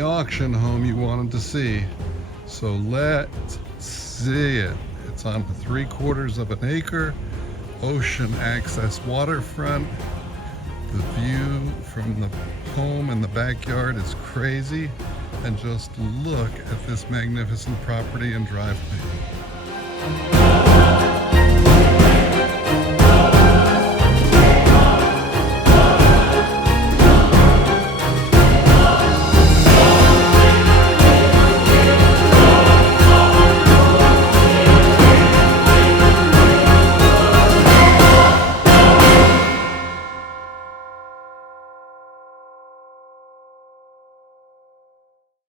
the auction home you wanted to see. So let's see it. It's on 3/4 of an acre, ocean access waterfront. The view from the home and the backyard is crazy. And just look at this magnificent property and driveway.